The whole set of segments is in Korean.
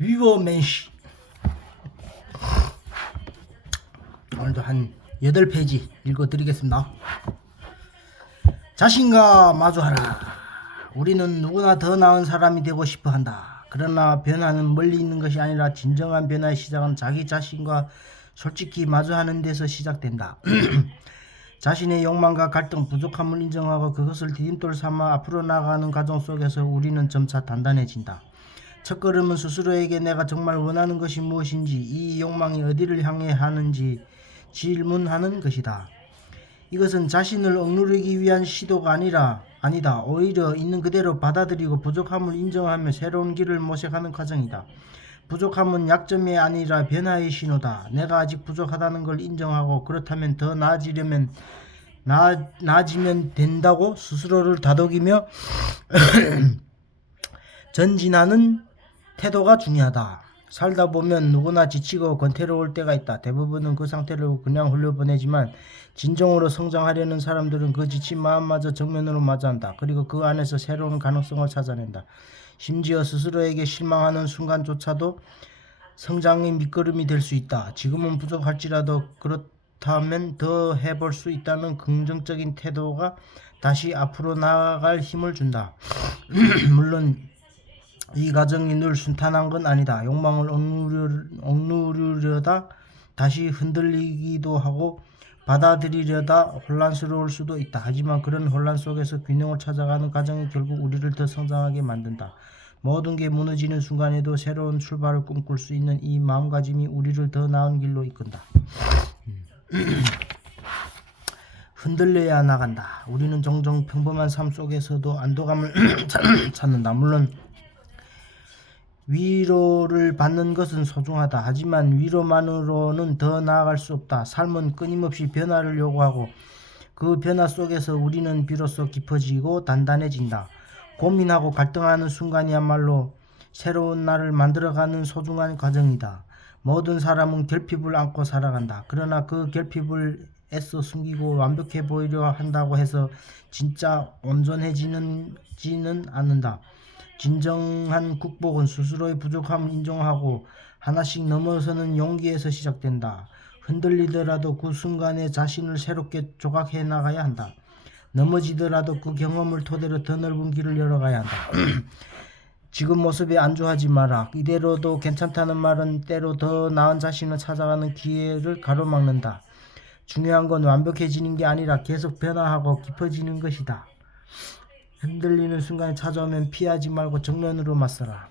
위버맨시. 오늘도 한 8페이지 읽어드리겠습니다. 자신과 마주하라. 우리는 누구나 더 나은 사람이 되고 싶어 한다. 그러나 변화는 멀리 있는 것이 아니라 진정한 변화의 시작은 자기 자신과 솔직히 마주하는 데서 시작된다. 자신의 욕망과 갈등, 부족함을 인정하고 그것을 디딤돌 삼아 앞으로 나아가는 과정 속에서 우리는 점차 단단해진다. 첫걸음은 스스로에게 내가 정말 원하는 것이 무엇인지, 이 욕망이 어디를 향해 하는지 질문하는 것이다. 이것은 자신을 억누르기 위한 시도가 아니다. 오히려 있는 그대로 받아들이고 부족함을 인정하며 새로운 길을 모색하는 과정이다. 부족함은 약점이 아니라 변화의 신호다. 내가 아직 부족하다는 걸 인정하고 그렇다면 더 나아지면 된다고 스스로를 다독이며 전진하는 태도가 중요하다. 살다 보면 누구나 지치고 권태로울 때가 있다. 대부분은 그 상태를 그냥 흘려보내지만 진정으로 성장하려는 사람들은 그 지친 마음마저 정면으로 맞이한다. 그리고 그 안에서 새로운 가능성을 찾아낸다. 심지어 스스로에게 실망하는 순간조차도 성장의 밑거름이 될 수 있다. 지금은 부족할지라도 그렇다면 더 해볼 수 있다는 긍정적인 태도가 다시 앞으로 나아갈 힘을 준다. 물론 이 과정이 늘 순탄한 건 아니다. 욕망을 억누르려다 다시 흔들리기도 하고 받아들이려다 혼란스러울 수도 있다. 하지만 그런 혼란 속에서 균형을 찾아가는 과정이 결국 우리를 더 성장하게 만든다. 모든 게 무너지는 순간에도 새로운 출발을 꿈꿀 수 있는 이 마음가짐이 우리를 더 나은 길로 이끈다. 흔들려야 나간다. 우리는 종종 평범한 삶 속에서도 안도감을 찾는다. 물론 위로를 받는 것은 소중하다. 하지만 위로만으로는 더 나아갈 수 없다. 삶은 끊임없이 변화를 요구하고 그 변화 속에서 우리는 비로소 깊어지고 단단해진다. 고민하고 갈등하는 순간이야말로 새로운 나를 만들어가는 소중한 과정이다. 모든 사람은 결핍을 안고 살아간다. 그러나 그 결핍을 애써 숨기고 완벽해 보이려 한다고 해서 진짜 온전해지지는 않는다. 진정한 극복은 스스로의 부족함을 인정하고 하나씩 넘어서는 용기에서 시작된다. 흔들리더라도 그 순간에 자신을 새롭게 조각해 나가야 한다. 넘어지더라도 그 경험을 토대로 더 넓은 길을 열어가야 한다. 지금 모습에 안주하지 마라. 이대로도 괜찮다는 말은 때로 더 나은 자신을 찾아가는 기회를 가로막는다. 중요한 건 완벽해지는 게 아니라 계속 변화하고 깊어지는 것이다. 흔들리는 순간이 찾아오면 피하지 말고 정면으로 맞서라.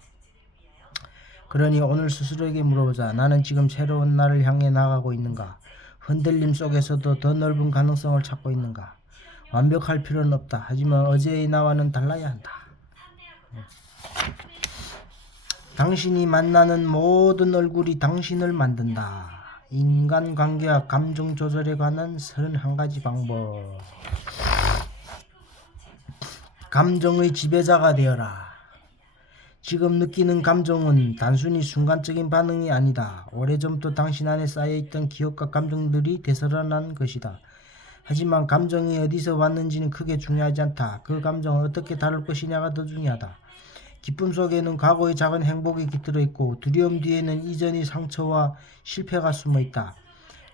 그러니 오늘 스스로에게 물어보자. 나는 지금 새로운 나를 향해 나아가고 있는가? 흔들림 속에서도 더 넓은 가능성을 찾고 있는가? 완벽할 필요는 없다. 하지만 어제의 나와는 달라야 한다. 당신이 만나는 모든 얼굴이 당신을 만든다. 인간관계와 감정 조절에 관한 31가지 방법. 감정의 지배자가 되어라. 지금 느끼는 감정은 단순히 순간적인 반응이 아니다. 오래전부터 당신 안에 쌓여있던 기억과 감정들이 되살아난 것이다. 하지만 감정이 어디서 왔는지는 크게 중요하지 않다. 그 감정을 어떻게 다룰 것이냐가 더 중요하다. 기쁨 속에는 과거의 작은 행복이 깃들어 있고 두려움 뒤에는 이전의 상처와 실패가 숨어 있다.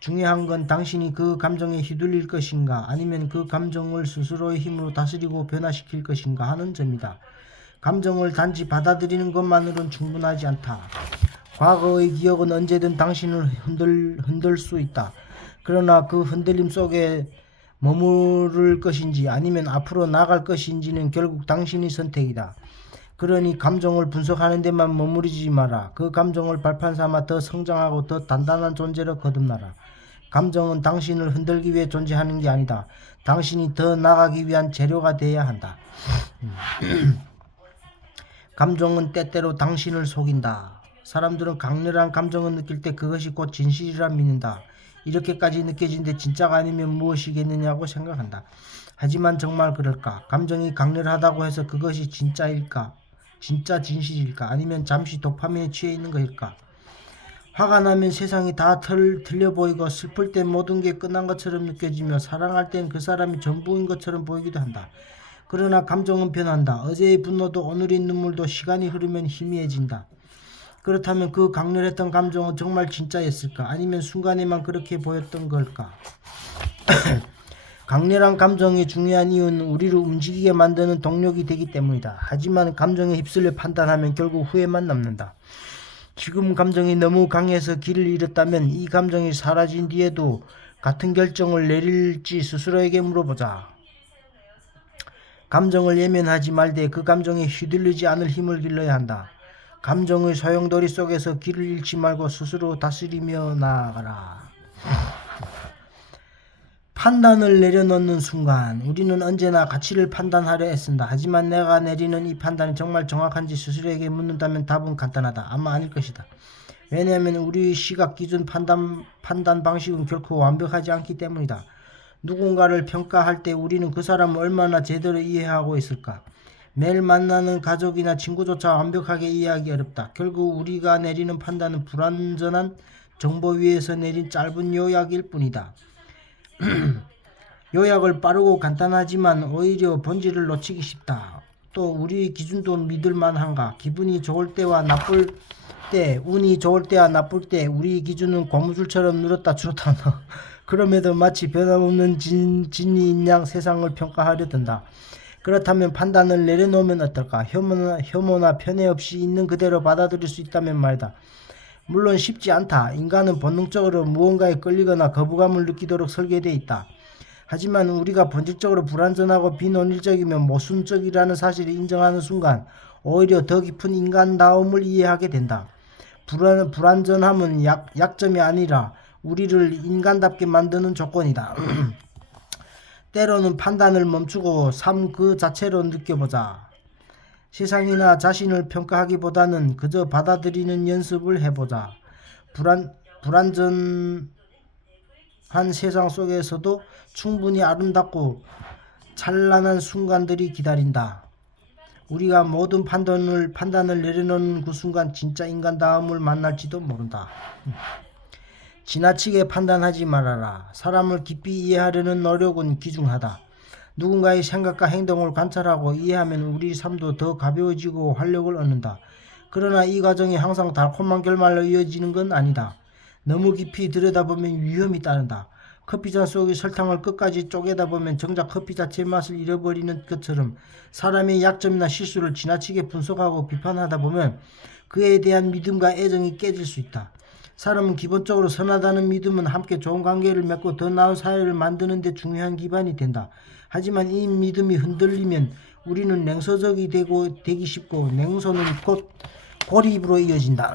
중요한 건 당신이 그 감정에 휘둘릴 것인가 아니면 그 감정을 스스로의 힘으로 다스리고 변화시킬 것인가 하는 점이다. 감정을 단지 받아들이는 것만으로는 충분하지 않다. 과거의 기억은 언제든 당신을 흔들 수 있다. 그러나 그 흔들림 속에 머무를 것인지 아니면 앞으로 나갈 것인지는 결국 당신의 선택이다. 그러니 감정을 분석하는 데만 머무르지 마라. 그 감정을 발판 삼아 더 성장하고 더 단단한 존재로 거듭나라. 감정은 당신을 흔들기 위해 존재하는 게 아니다. 당신이 더 나가기 위한 재료가 되어야 한다. 감정은 때때로 당신을 속인다. 사람들은 강렬한 감정을 느낄 때 그것이 곧 진실이라 믿는다. 이렇게까지 느껴지는데 진짜가 아니면 무엇이겠느냐고 생각한다. 하지만 정말 그럴까? 감정이 강렬하다고 해서 그것이 진짜일까? 진짜 진실일까? 아니면 잠시 도파민에 취해 있는 것일까? 화가 나면 세상이 다 틀려 보이고 슬플 땐 모든 게 끝난 것처럼 느껴지며 사랑할 땐 그 사람이 전부인 것처럼 보이기도 한다. 그러나 감정은 변한다. 어제의 분노도 오늘의 눈물도 시간이 흐르면 희미해진다. 그렇다면 그 강렬했던 감정은 정말 진짜였을까? 아니면 순간에만 그렇게 보였던 걸까? 강렬한 감정이 중요한 이유는 우리를 움직이게 만드는 동력이 되기 때문이다. 하지만 감정에 휩쓸려 판단하면 결국 후회만 남는다. 지금 감정이 너무 강해서 길을 잃었다면 이 감정이 사라진 뒤에도 같은 결정을 내릴지 스스로에게 물어보자. 감정을 예면하지 말되 그 감정에 휘둘리지 않을 힘을 길러야 한다. 감정의 소용돌이 속에서 길을 잃지 말고 스스로 다스리며 나아가라. 판단을 내려놓는 순간 우리는 언제나 가치를 판단하려 애쓴다. 하지만 내가 내리는 이 판단이 정말 정확한지 스스로에게 묻는다면 답은 간단하다. 아마 아닐 것이다. 왜냐하면 우리의 시각 기준 판단 방식은 결코 완벽하지 않기 때문이다. 누군가를 평가할 때 우리는 그 사람을 얼마나 제대로 이해하고 있을까? 매일 만나는 가족이나 친구조차 완벽하게 이해하기 어렵다. 결국 우리가 내리는 판단은 불완전한 정보 위에서 내린 짧은 요약일 뿐이다. 요약을 빠르고 간단하지만 오히려 본질을 놓치기 쉽다. 또 우리 기준도 믿을만한가? 기분이 좋을 때와 나쁠 때, 운이 좋을 때와 나쁠 때 우리 기준은 고무줄처럼 늘었다 줄었다. 그럼에도 마치 변함없는 진리인 양 세상을 평가하려 든다. 그렇다면 판단을 내려놓으면 어떨까? 혐오나 편애 없이 있는 그대로 받아들일 수 있다면 말이다. 물론 쉽지 않다. 인간은 본능적으로 무언가에 끌리거나 거부감을 느끼도록 설계되어 있다. 하지만 우리가 본질적으로 불완전하고 비논리적이며 모순적이라는 사실을 인정하는 순간 오히려 더 깊은 인간다움을 이해하게 된다. 불완전함은 약점이 아니라 우리를 인간답게 만드는 조건이다. 때로는 판단을 멈추고 삶 그 자체로 느껴보자. 세상이나 자신을 평가하기보다는 그저 받아들이는 연습을 해보자. 불완전한 세상 속에서도 충분히 아름답고 찬란한 순간들이 기다린다. 우리가 모든 판단을 내려놓는 그 순간 진짜 인간다움을 만날지도 모른다. 지나치게 판단하지 말아라. 사람을 깊이 이해하려는 노력은 귀중하다. 누군가의 생각과 행동을 관찰하고 이해하면 우리 삶도 더 가벼워지고 활력을 얻는다. 그러나 이 과정이 항상 달콤한 결말로 이어지는 건 아니다. 너무 깊이 들여다보면 위험이 따른다. 커피잔 속의 설탕을 끝까지 쪼개다 보면 정작 커피 자체의 맛을 잃어버리는 것처럼 사람의 약점이나 실수를 지나치게 분석하고 비판하다 보면 그에 대한 믿음과 애정이 깨질 수 있다. 사람은 기본적으로 선하다는 믿음은 함께 좋은 관계를 맺고 더 나은 사회를 만드는 데 중요한 기반이 된다. 하지만 이 믿음이 흔들리면 우리는 냉소적이 되기 쉽고 냉소는 곧 고립으로 이어진다.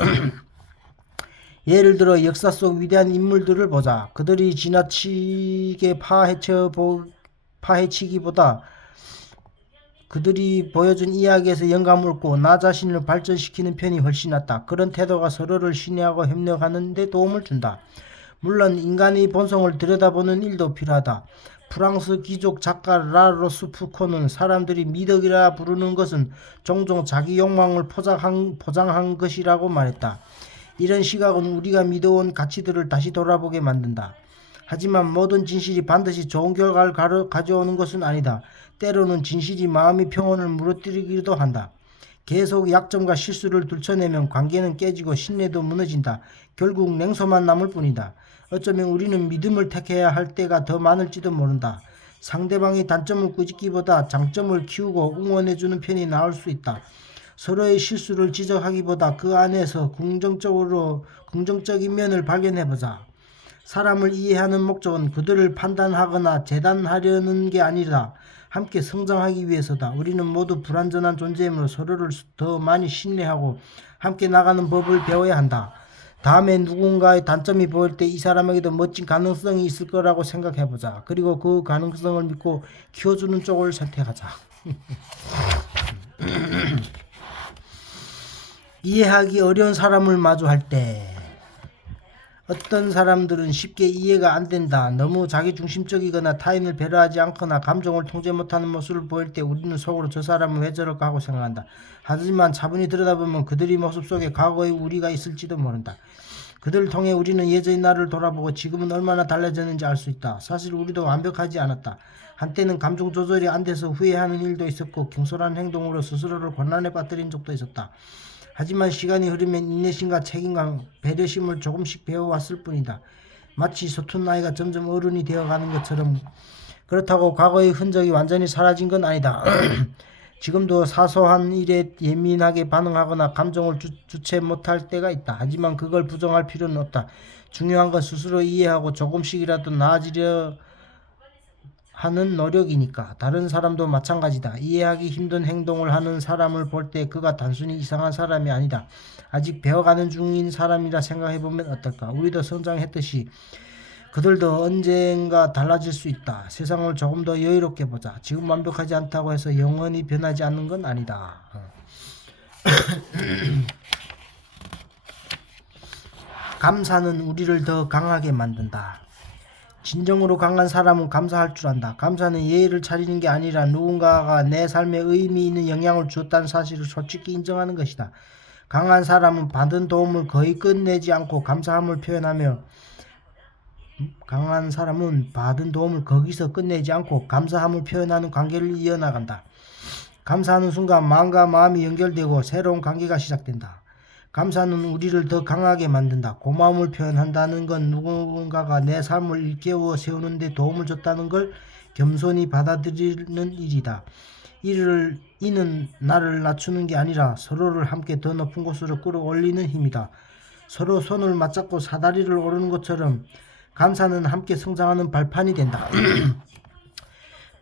예를 들어 역사 속 위대한 인물들을 보자. 그들이 지나치게 파헤치기보다 그들이 보여준 이야기에서 영감을 얻고 나 자신을 발전시키는 편이 훨씬 낫다. 그런 태도가 서로를 신뢰하고 협력하는 데 도움을 준다. 물론 인간의 본성을 들여다보는 일도 필요하다. 프랑스 귀족 작가 라로스푸코는 사람들이 미덕이라 부르는 것은 종종 자기 욕망을 포장한 것이라고 말했다. 이런 시각은 우리가 믿어온 가치들을 다시 돌아보게 만든다. 하지만 모든 진실이 반드시 좋은 결과를 가져오는 것은 아니다. 때로는 진실이 마음의 평온을 무너뜨리기도 한다. 계속 약점과 실수를 들춰내면 관계는 깨지고 신뢰도 무너진다. 결국 냉소만 남을 뿐이다. 어쩌면 우리는 믿음을 택해야 할 때가 더 많을지도 모른다. 상대방의 단점을 꾸짖기보다 장점을 키우고 응원해주는 편이 나을 수 있다. 서로의 실수를 지적하기보다 그 안에서 긍정적인 면을 발견해보자. 사람을 이해하는 목적은 그들을 판단하거나 재단하려는 게 아니라 함께 성장하기 위해서다. 우리는 모두 불완전한 존재이므로 서로를 더 많이 신뢰하고 함께 나가는 법을 배워야 한다. 다음에 누군가의 단점이 보일 때 이 사람에게도 멋진 가능성이 있을 거라고 생각해보자. 그리고 그 가능성을 믿고 키워주는 쪽을 선택하자. 이해하기 어려운 사람을 마주할 때 어떤 사람들은 쉽게 이해가 안 된다. 너무 자기중심적이거나 타인을 배려하지 않거나 감정을 통제 못하는 모습을 보일 때 우리는 속으로 저 사람은 왜 저럴까 하고 생각한다. 하지만 차분히 들여다보면 그들의 모습 속에 과거의 우리가 있을지도 모른다. 그들을 통해 우리는 예전의 나를 돌아보고 지금은 얼마나 달라졌는지 알 수 있다. 사실 우리도 완벽하지 않았다. 한때는 감정 조절이 안 돼서 후회하는 일도 있었고 경솔한 행동으로 스스로를 곤란에 빠뜨린 적도 있었다. 하지만 시간이 흐르면 인내심과 책임감, 배려심을 조금씩 배워왔을 뿐이다. 마치 서툰 아이가 점점 어른이 되어가는 것처럼. 그렇다고 과거의 흔적이 완전히 사라진 건 아니다. 지금도 사소한 일에 예민하게 반응하거나 감정을 주체 못할 때가 있다. 하지만 그걸 부정할 필요는 없다. 중요한 건 스스로 이해하고 조금씩이라도 나아지려 하는 노력이니까. 다른 사람도 마찬가지다. 이해하기 힘든 행동을 하는 사람을 볼 때 그가 단순히 이상한 사람이 아니다. 아직 배워가는 중인 사람이라 생각해보면 어떨까? 우리도 성장했듯이 그들도 언젠가 달라질 수 있다. 세상을 조금 더 여유롭게 보자. 지금 완벽하지 않다고 해서 영원히 변하지 않는 건 아니다. 감사는 우리를 더 강하게 만든다. 진정으로 강한 사람은 감사할 줄 안다. 감사는 예의를 차리는 게 아니라 누군가가 내 삶에 의미 있는 영향을 주었다는 사실을 솔직히 인정하는 것이다. 강한 사람은 받은 도움을 거의 끝내지 않고 감사함을 표현하며 강한 사람은 받은 도움을 거기서 끝내지 않고 감사함을 표현하는 관계를 이어나간다. 감사하는 순간 마음과 마음이 연결되고 새로운 관계가 시작된다. 감사는 우리를 더 강하게 만든다. 고마움을 표현한다는 건 누군가가 내 삶을 일깨워 세우는 데 도움을 줬다는 걸 겸손히 받아들이는 일이다. 이는 나를 낮추는 게 아니라 서로를 함께 더 높은 곳으로 끌어올리는 힘이다. 서로 손을 맞잡고 사다리를 오르는 것처럼 감사는 함께 성장하는 발판이 된다.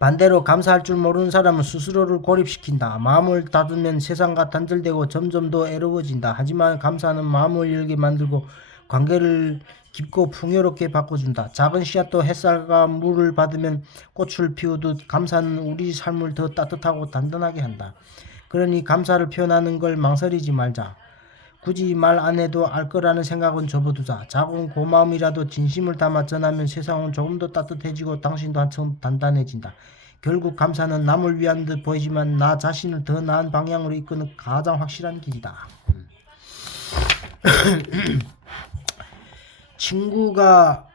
반대로 감사할 줄 모르는 사람은 스스로를 고립시킨다. 마음을 닫으면 세상과 단절되고 점점 더 애로워진다. 하지만 감사는 마음을 열게 만들고 관계를 깊고 풍요롭게 바꿔준다. 작은 씨앗도 햇살과 물을 받으면 꽃을 피우듯 감사는 우리 삶을 더 따뜻하고 단단하게 한다. 그러니 감사를 표현하는 걸 망설이지 말자. 굳이 말 안 해도 알 거라는 생각은 접어두자. 작은 고마움이라도 진심을 담아 전하면 세상은 조금 더 따뜻해지고 당신도 한층 단단해진다. 결국 감사는 남을 위한 듯 보이지만 나 자신을 더 나은 방향으로 이끄는 가장 확실한 길이다. 친구가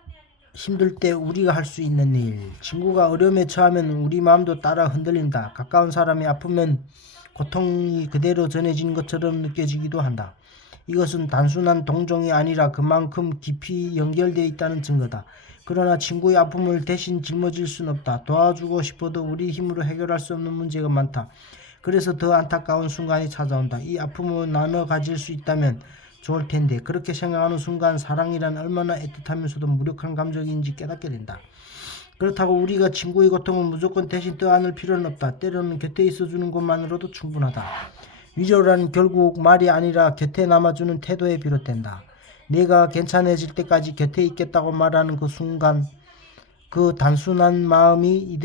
힘들 때 우리가 할 수 있는 일. 친구가 어려움에 처하면 우리 마음도 따라 흔들린다. 가까운 사람이 아프면 고통이 그대로 전해지는 것처럼 느껴지기도 한다. 이것은 단순한 동정이 아니라 그만큼 깊이 연결되어 있다는 증거다. 그러나 친구의 아픔을 대신 짊어질 순 없다. 도와주고 싶어도 우리 힘으로 해결할 수 없는 문제가 많다. 그래서 더 안타까운 순간이 찾아온다. 이 아픔을 나눠 가질 수 있다면 좋을 텐데 그렇게 생각하는 순간 사랑이란 얼마나 애틋하면서도 무력한 감정인지 깨닫게 된다. 그렇다고 우리가 친구의 고통을 무조건 대신 떠안을 필요는 없다. 때로는 곁에 있어주는 것만으로도 충분하다. 위로란 결국 말이 아니라 곁에 남아주는 태도에 비롯된다. 내가 괜찮아질 때까지 곁에 있겠다고 말하는 그 순간 그 단순한 마음이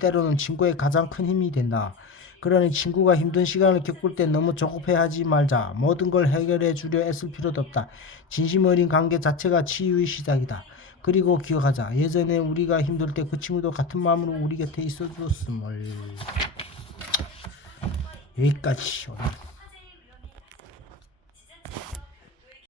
때로는 친구의 가장 큰 힘이 된다. 그러니 친구가 힘든 시간을 겪을 때 너무 조급해하지 말자. 모든 걸 해결해 주려 애쓸 필요도 없다. 진심 어린 관계 자체가 치유의 시작이다. 그리고 기억하자. 예전에 우리가 힘들 때 그 친구도 같은 마음으로 우리 곁에 있어줬음을. 여기까지.